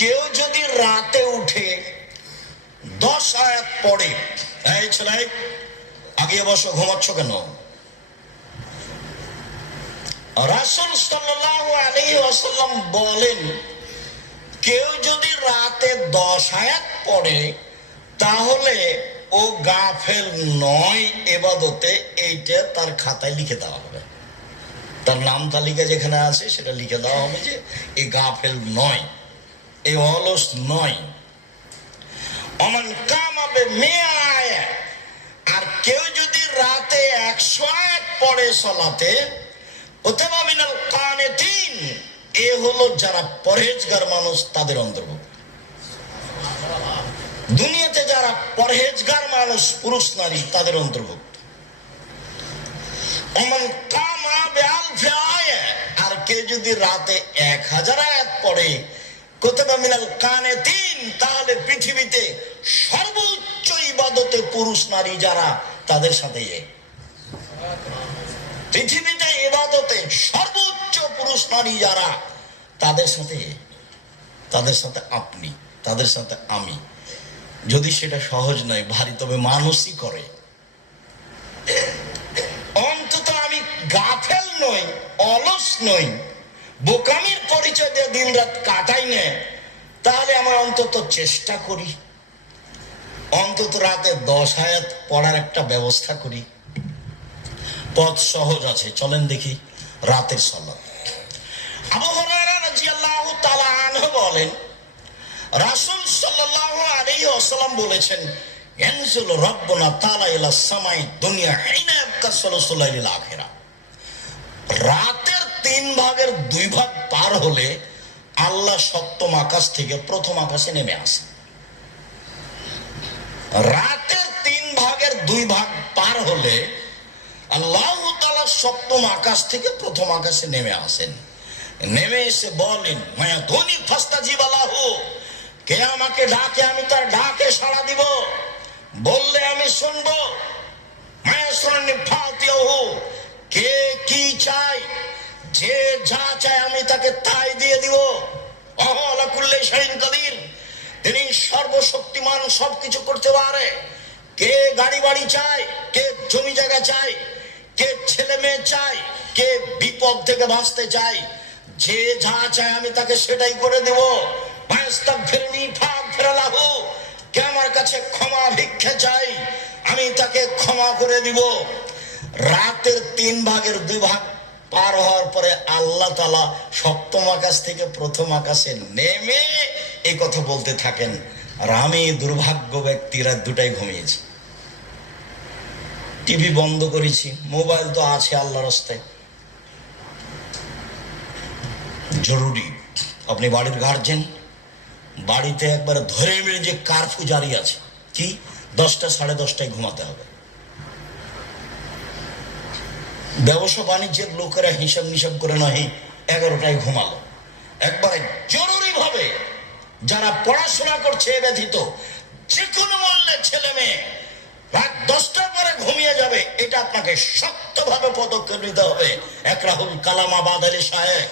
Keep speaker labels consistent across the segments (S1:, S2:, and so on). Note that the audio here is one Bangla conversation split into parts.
S1: কেউ যদি রাতে উঠে দশ আয়াত পড়ে, এই ছেলে আগে বসো, ঘুমাচ্ছ কেন? রাসুল ওয়াসাল্লাম বলেন, কেউ যদি রাতে দশ আয়াত পড়ে, তাহলে ও গাফেল নয় এবাদতে, এইটা তার খাতায় লিখে দেওয়া হবে। তার নাম তালিকা যেখানে আছে, সেটা লিখে দেওয়া হবে যে এই গাফেল নয়। এই অলস নয়। অমন কামাবে মেয়ে আয়া। আর কেউ যদি রাতে একশো আয়াত পড়ে সলাতে ওতেবা মিনাল কানে তিন এ হলো যারা পরহেজগার মানুষ, তাদের অন্তর্ভুক্ত। দুনিয়াতে যারা পরহেজগার মানুষ, পুরুষ, নারী, তাদের অন্তর্ভুক্ত। অমন কামা বেআলফে আয়া। আর কেউ যদি রাতে এক হাজার আয়াত পড়ে কোথাও মিনাল কানে তিন তাহলে পৃথিবীতে সর্বোচ্চ ইবাদতে পুরুষ নারী যারা, তাদের সাথে পৃথিবীতে ইবাদতে সর্বোচ্চ পুরুষ নারী যারা, তাদের সাথে তাদের সাথে আপনি, তাদের সাথে আমি। যদি সেটা সহজ নয়, ভারী তবে মানুষই করে। অন্তত আমি গাফেল নই, অলস নই। বোকামির পরিচয় দিয়ে দিন রাত কাটাই না, তাহলে আমার অন্তত চেষ্টা করি। অন্তত রাতে দশ আয়াত পড়ার একটা ব্যবস্থা করি। পথ সহজ আছে, চলেন দেখি রাতের আনহু বলেন, রাসূল সাল্লাল্লাহু আলাইহি ওয়াসাল্লাম বলেছেন সামাই দুনিয়া হিনা রাতের তিন ভাগের দুই ভাগ পার হলে আল্লাহ সপ্তম আকাশ থেকে প্রথম আকাশে নেমে আসে। রাতের তিন ভাগের দুই ভাগ পার হলে আল্লাহ সপ্তম আকাশ থেকে প্রথম আকাশে নেমে আসেন। নেমে এসে বলেন, মায়া ধনী ফাস্তা জীবালাহু কে আমাকে ডাকে? আমি তার ডাকে সাড়া দিব। বললে আমি শুনব। মায়া শোনেনি কি চাই যে যা চায় আমি তাকে তাই দিয়ে দিব। অহলা শাইন কাদির। তিনি সর্বশক্তিমান, সবকিছু করতে পারে। কে গাড়ি বাড়ি চায়, কে জমি জায়গা চায়, কে ছেলে মেয়ে চায়, কে বিপদ থেকে বাঁচতে চায়, যে যা চায় আমি তাকে সেটাই করে দেব। কে আমার কাছে ক্ষমা ভিক্ষা চাই আমি তাকে ক্ষমা করে দিব। রাতের তিন ভাগের দুই ভাগ পার হওয়ার পরে আল্লাহ তালা সপ্তম আকাশ থেকে প্রথম আকাশে নেমে এই কথা বলতে থাকেন। আর আমি দুর্ভাগ্য ব্যক্তিরা দুটাই ঘুমিয়েছি। টিভি বন্ধ করেছি, মোবাইল তো আছে আল্লাহ রাস্তায়। জরুরি, আপনি বাড়ির গার্জেন বাড়িতে একবার ধরে মেরে যে কারফিউ জারি আছে, কি? দশটা, সাড়ে দশটায় ঘুমাতে হবে। ব্যবসা বাণিজ্যের লোকেরা হিসাব নিসাব করে নয় এগারোটায় ঘুমালো। একবারে জরুরি ভাবে যারা পড়াশোনা করছে ব্যথিত যে কোনো মূল্যে ছেলে মেয়ে রাত দশটার পরে ঘুমিয়ে যাবে, এটা আপনাকে শক্তভাবে পদক্ষেপ নিতে হবে। এক রাহুল কালামা বাদালি সাহেব,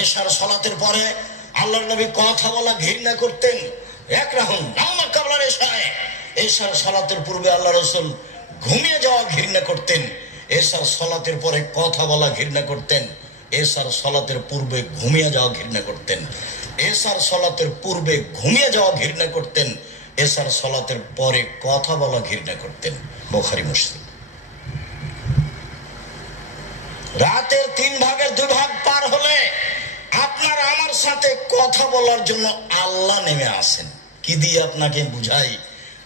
S1: এশার সলাতের পরে আল্লাহর নবী কথা বলা ঘৃণা করতেন। এক রাহুল নামা কাবলার এশায় এশার সলাতের পূর্বে আল্লাহ রসুল ঘুমিয়ে যাওয়া ঘৃণা করতেন। এশার সলাতের পরে কথা বলা ঘৃণা করতেন। এশার সলাতের পূর্বে ঘুমিয়ে যাওয়া ঘৃণা করতেন। এশার সলাতের পূর্বে ঘুমিয়ে যাওয়া ঘৃণা করতেন। এশার সলাতের পরে কথা বলা ঘৃণা করতেন। বোখারি মুসলিম। রাতের তিন ভাগের দুই ভাগ পার হলে আপনার আমার সাথে কথা বলার জন্য আল্লাহ নেমে আসেন। কি দিয়ে আপনাকে বুঝাই?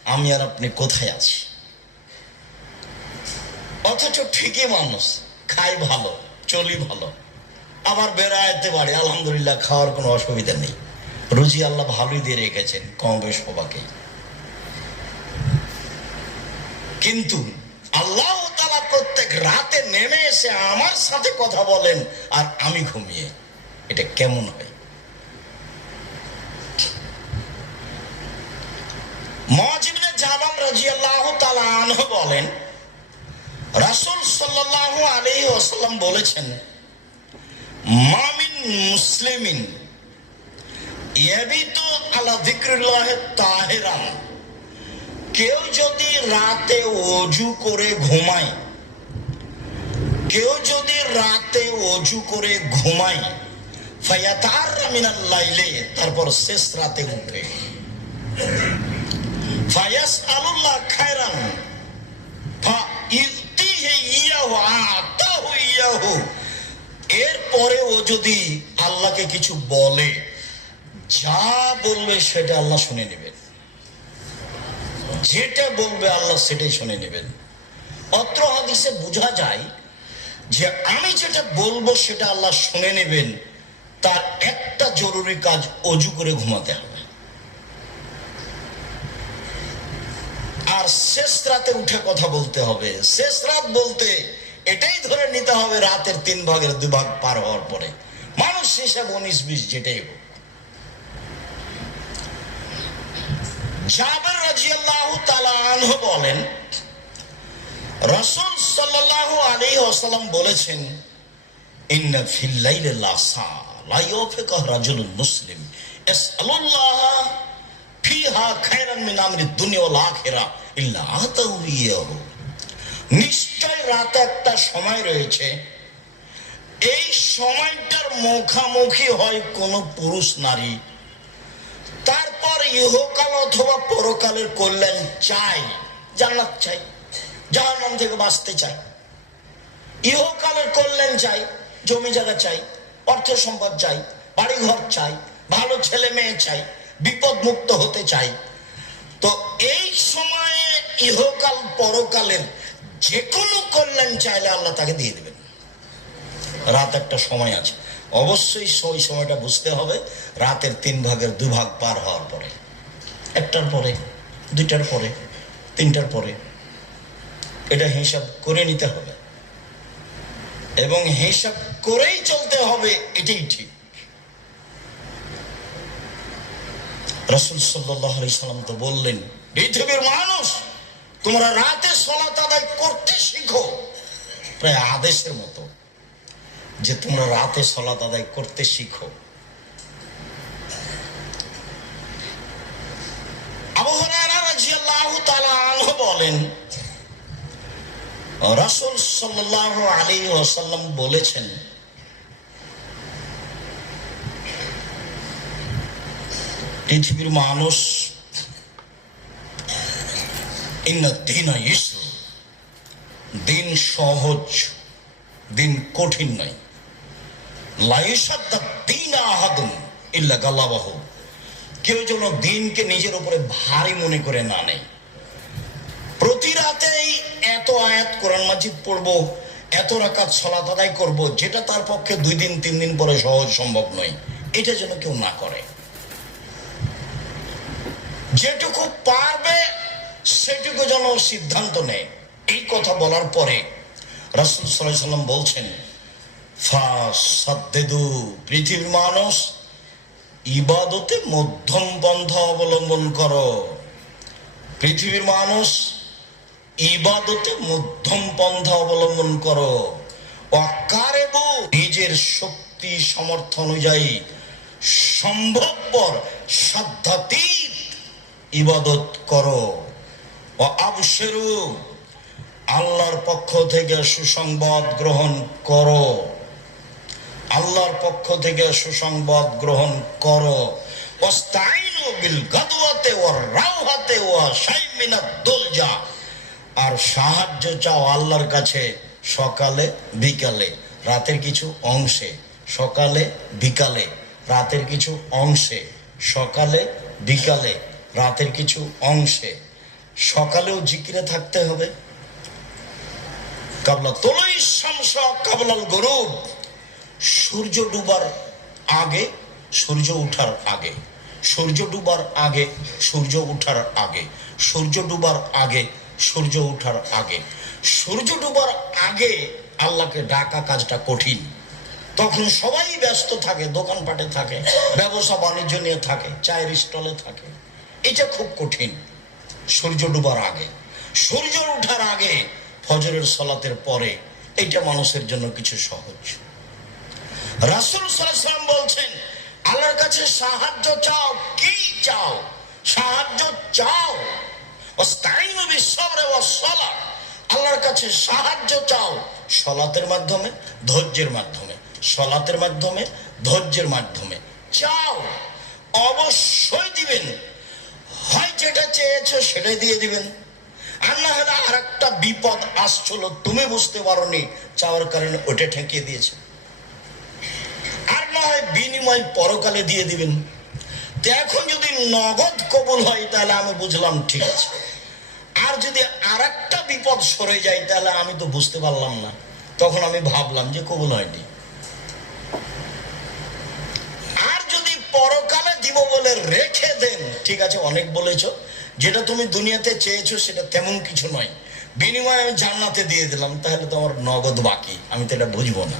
S1: আমি আর আপনি কোথায় আছি? অথচ ঠিকই মানুষ, খাই ভালো, চলি ভালো। আবার বেড়াইতে পারে, আলহামদুলিল্লাহ, খাওয়ার কোনো অসুবিধা নেই। রুজি আল্লাহ ভালোই দিয়ে রেখেছেন কম বেশ সবাকে কিন্তু আল্লাহ তালা প্রত্যেক রাতে নেমে এসে আমার সাথে কথা বলেন, আর আমি ঘুমিয়ে। এটা কেমন হয়? মজিবনে জাবান রাজিয়াল্লাহু তাআলা আনহু বলেন রাসূল সাল্লাল্লাহু আলাইহি ওয়াসাল্লাম বলেছেন, মামিন মুসলিমিন ইয়াবিতু আলা যিকরিল্লাহি তাহিরান। কেউ যদি রাতে অজু করে ঘুমায়, কেউ যদি রাতে অজু করে ঘুমায় ফায়াতার মিনাল লাইলে, তারপর শেষ রাতে উঠে ফায়াস আলুল্লাহ খায়রান ফা এরপরে ও যদি আল্লাহকে কিছু বলে, যা বলবে সেটা আল্লাহ শুনে নেবেন। যেটা বলবে আল্লাহ সেটাই শুনে নেবেন। অত্র হাদিসে বোঝা যায় যে আমি যেটা বলব সেটা আল্লাহ শুনে নেবেন, তার একটা জরুরি কাজ অজু করে ঘুমাতে হবে। আর শেষ রাতে উঠে কথা বলতে হবে। শেষ রাত বলতে এটাই ধরে নিতে হবে রাতের তিন ভাগের দুই ভাগ পার হওয়ার পরে। মানুষ হিসাব উনিশ বিশ যেটাই হোক। জাবের বলেন, রাসূল আলাইহি ওয়াসাল্লাম বলেছেন, ইন্না ফিল লাইলি লাসা, লা ইউফিকা রাজুলুন মুসলিম। ইসআলুল্লাহ ফিহা খায়রান মিন আমরি দুনিয়া ওয়াল আখিরা। নিশ্চয় রাত একটা সময় রয়েছে, এই সময়টার মুখামুখি হয় কোন পুরুষ নারী। তারপর ইহকাল অথবা পরকালের কল্যাণ চাই, জান্নাত চাই, জাহান্নাম থেকে বাঁচতে চাই। ইহকালের কল্যাণ চাই, জমি জায়গা চাই, অর্থ সম্পদ চাই, বাড়িঘর চাই, ভালো ছেলে মেয়ে চাই বিপদ মুক্ত হতে চাই। তো এই সময়ে ইহকাল পরকালের যে কোনো কল্যাণ চাইলে আল্লাহ তাকে দিয়ে দেবেন। রাত একটা সময় আছে। অবশ্যই ওই সময়টা বুঝতে হবে, রাতের তিন ভাগের দু ভাগ পার হওয়ার পরে। একটার পরে, দুইটার পরে, তিনটার পরে। এটা হিসাব করে নিতে হবে। এবং হিসাব করেই চলতে হবে, এটাই ঠিক। রসুল সাল্লাম তো বললেন পৃথিবীর মানুষ, তোমরা রাতে সলাত আদায় করতে শিখো। প্রায় আদেশের মতো যে তোমরা রাতে সলাত আদায় করতে শিখো। বলেন, রাসূল সাল্লাল্লাহু আলাইহি ওয়াসাল্লাম বলেছেন পৃথিবীর মানুষ দিন দিন সহজ, দিন কঠিন নয়। দিন আহাদুন ইল্লা গাল্লাবাহু কেউ যেন দিনকে নিজের উপরে ভারী মনে করে না নেই প্রতি রাতেই এত আয়াত কোরআন মাজিদ পড়ব, এত রাকাত সলাত আদায় করব, যেটা তার পক্ষে দুই দিন, তিন দিন পরে সহজ সম্ভব নয়। এটা যেন কেউ না করে। যেটুকু পারবে, সেটুকু যেন সিদ্ধান্ত নেয়। এই কথা বলার পরে রাসুল সাল্লাম বলছেন পৃথিবীর মানুষ, ইবাদতে মধ্যম পন্থা অবলম্বন করো। পৃথিবীর মানুষ, ইবাদতে মধ্যম পন্থা অবলম্বন করো। নিজের শক্তি সমর্থ অনুযায়ী সম্ভবপর সাধ্যাতীত ইবাদত করো। ও আবশেরু, আল্লাহর পক্ষ থেকে সুসংবাদ গ্রহণ করো। আল্লাহর পক্ষ থেকে সুসংবাদ গ্রহণ করো। বিল গাদওয়াতে ওয়ার রাওহাতে ওয়া শাইমিনাদ দুলজা আর সাহায্য চাও আল্লাহর কাছে সকালে, বিকালে, রাতের কিছু অংশে। সকালে, বিকালে, রাতের কিছু অংশে। সকালে, বিকালে রাতের কিছু অংশে সকালেও জিকিরে থাকতে হবে। কাবলা তোলাই শামস, কাবলাল গরুব। সূর্য ডুবার আগে, সূর্য ওঠার আগে। সূর্য ডুবার আগে, সূর্য উঠার আগে। সূর্য ডুবার আগে, সূর্য ওঠার আগে। সূর্য ডুবার আগে আল্লাহকে ডাকা কাজটা কঠিন। তখন সবাই ব্যস্ত থাকে, দোকানপাটে থাকে ব্যবসা বাণিজ্য নিয়ে থাকে, চায়ের স্টলে থাকে। এটা খুব কঠিন। সূর্য ডুবার আগে। সূর্য ওঠার আগে ফজরের সলাতের পরে এটা মানুষের জন্য কিছু সহজ। রাসুল সাল্লাম বলছেন, আল্লাহর কাছে সাহায্য চাও, কি চাও? সাহায্য চাও। আল্লাহর কাছে সাহায্য চাও সলাতের মাধ্যমে, ধৈর্যের মাধ্যমে। সলাতের মাধ্যমে, ধৈর্যের মাধ্যমে। চাও। অবশ্যই দিবেন। যেটা চেয়েছো সেটাই দিয়ে দিবেন। আর না হলে আর একটা বিপদ আসছিল, তুমি বুঝতে পারোনি চাওয়ার কারণে ওটা ঠেকিয়ে দিয়েছে। আর না হয় বিনিময় পরকালে দিয়ে দিবেন। তো এখন যদি নগদ কবুল হয়, তাহলে আমি বুঝলাম ঠিক আছে। আর যদি আর একটা বিপদ সরে যায়, তাহলে আমি তো বুঝতে পারলাম না। তখন আমি ভাবলাম যে কবুল হয়নি। আর যদি পরকালে দিব বলে রেখে দেন। ঠিক আছে, অনেক বলেছ। যেটা তুমি দুনিয়াতে চেয়েছো, সেটা তেমন কিছু নয়। বিনিময়ে আমি জান্নাতে দিয়ে দিলাম, তাহলে তোমার নগদ বাকি। আমি তো এটা বুঝব না।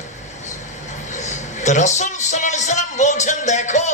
S1: তো রসুল সাল্লাম বলছেন, দেখো